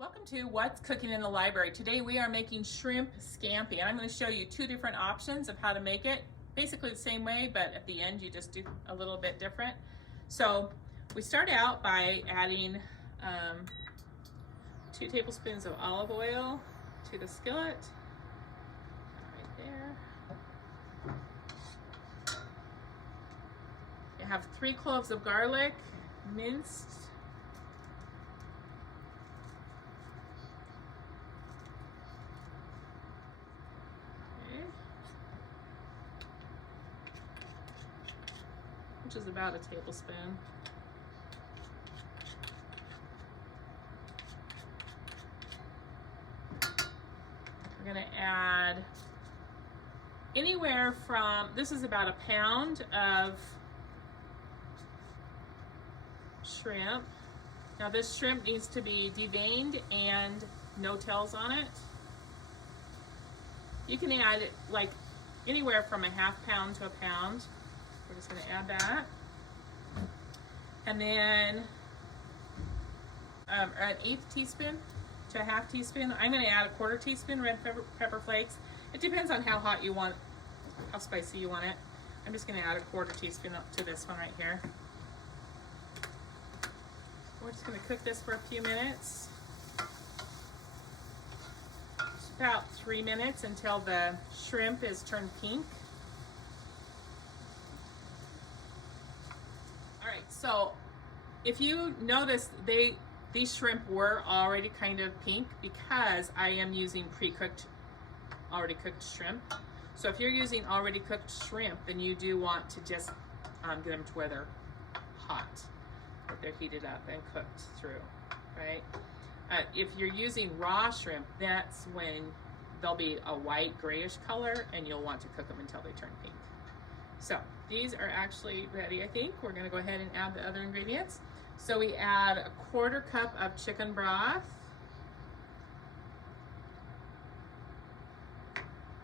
Welcome to What's Cooking in the Library. Today we are making shrimp scampi, and I'm going to show you two different options of how to make it. Basically the same way, but at the end you just do a little bit different. So we start out by adding 2 tablespoons of olive oil to the skillet. Right there. You have 3 cloves of garlic, minced. Which is about a tablespoon. We're gonna add anywhere from, this is about a pound of shrimp. Now this shrimp needs to be deveined and no tails on it. You can add like anywhere from a half pound to a pound. We're just going to add that. And then an 1/8 teaspoon to a half teaspoon. I'm going to add a 1/4 teaspoon red pepper flakes. It depends on how hot you want, how spicy you want it. I'm just going to add a 1/4 teaspoon up to this one right here. We're just going to cook this for a few minutes. It's about 3 minutes until the shrimp is turned pink. Alright, so if you notice, these shrimp were already kind of pink because I am using already cooked shrimp. So if you're using already cooked shrimp, then you do want to just get them to where they're hot, that they're heated up and cooked through, right? If you're using raw shrimp, that's when they'll be a white grayish color and you'll want to cook them until they turn pink. So these are actually ready, I think. We're gonna go ahead and add the other ingredients. So we add a 1/4 cup of chicken broth,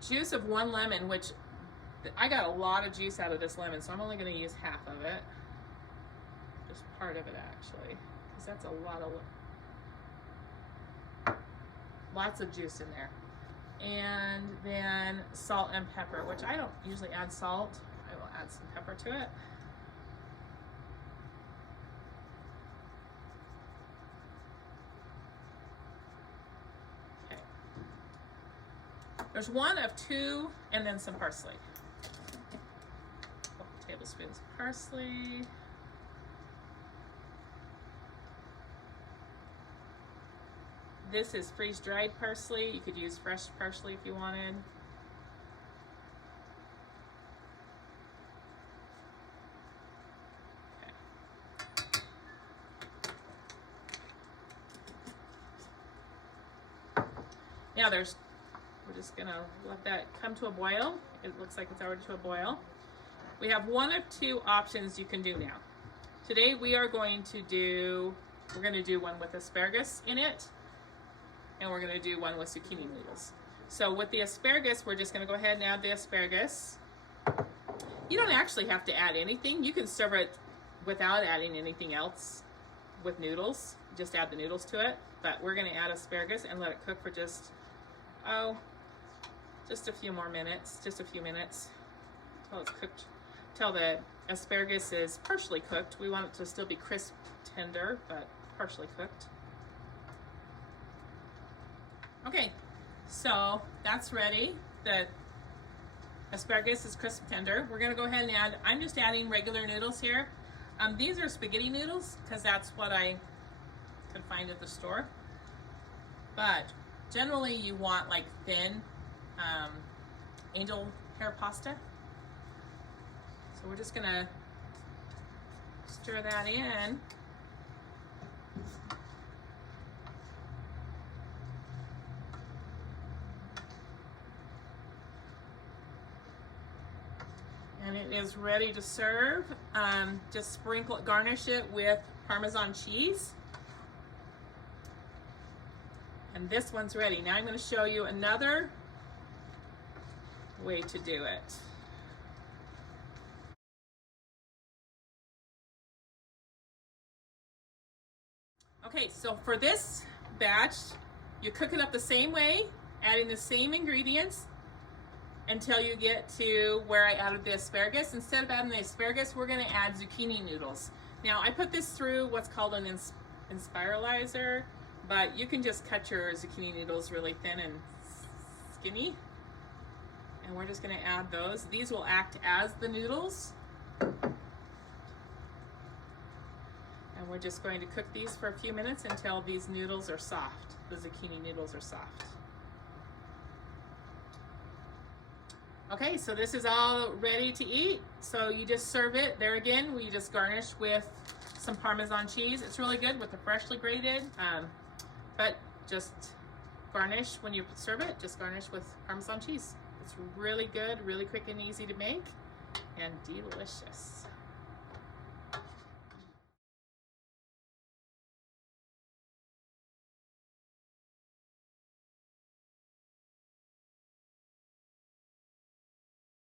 juice of 1 lemon, which I got a lot of juice out of this lemon, so I'm only gonna use half of it. Just part of it actually, because that's a lot of, lots of juice in there. And then salt and pepper, which I don't usually add salt. I will add some pepper to it. Okay. There's 1 of 2, and then some parsley. Couple tablespoons of parsley. This is freeze-dried parsley. You could use fresh parsley if you wanted. Now we're just gonna let that come to a boil. It looks like it's already to a boil. We have 1 of 2 options you can do now. Today we're gonna do one with asparagus in it, and we're gonna do one with zucchini noodles. So with the asparagus, we're just gonna go ahead and add the asparagus. You don't actually have to add anything. You can serve it without adding anything else with noodles. Just add the noodles to it. But we're gonna add asparagus and let it cook for just a few more minutes, just a few minutes until it's cooked, till the asparagus is partially cooked. We want it to still be crisp, tender, but partially cooked. Okay, so that's ready. The asparagus is crisp tender. We're gonna go ahead and add, I'm just adding regular noodles here. These are spaghetti noodles because that's what I could find at the store. But generally you want like thin angel hair pasta. So we're just gonna stir that in. And it is ready to serve. Just garnish it with Parmesan cheese. And this one's ready. Now I'm going to show you another way to do it. Okay, so for this batch, you cook it up the same way, adding the same ingredients until you get to where I added the asparagus. Instead of adding the asparagus, we're gonna add zucchini noodles. Now I put this through what's called an spiralizer, but you can just cut your zucchini noodles really thin and skinny. And we're just gonna add those. These will act as the noodles. And we're just going to cook these for a few minutes until these noodles are soft. The zucchini noodles are soft. Okay, so this is all ready to eat. So you just serve it. There again, we just garnish with some Parmesan cheese. It's really good with the freshly grated, but just garnish when you serve it, just garnish with Parmesan cheese. It's really good, really quick and easy to make, and delicious.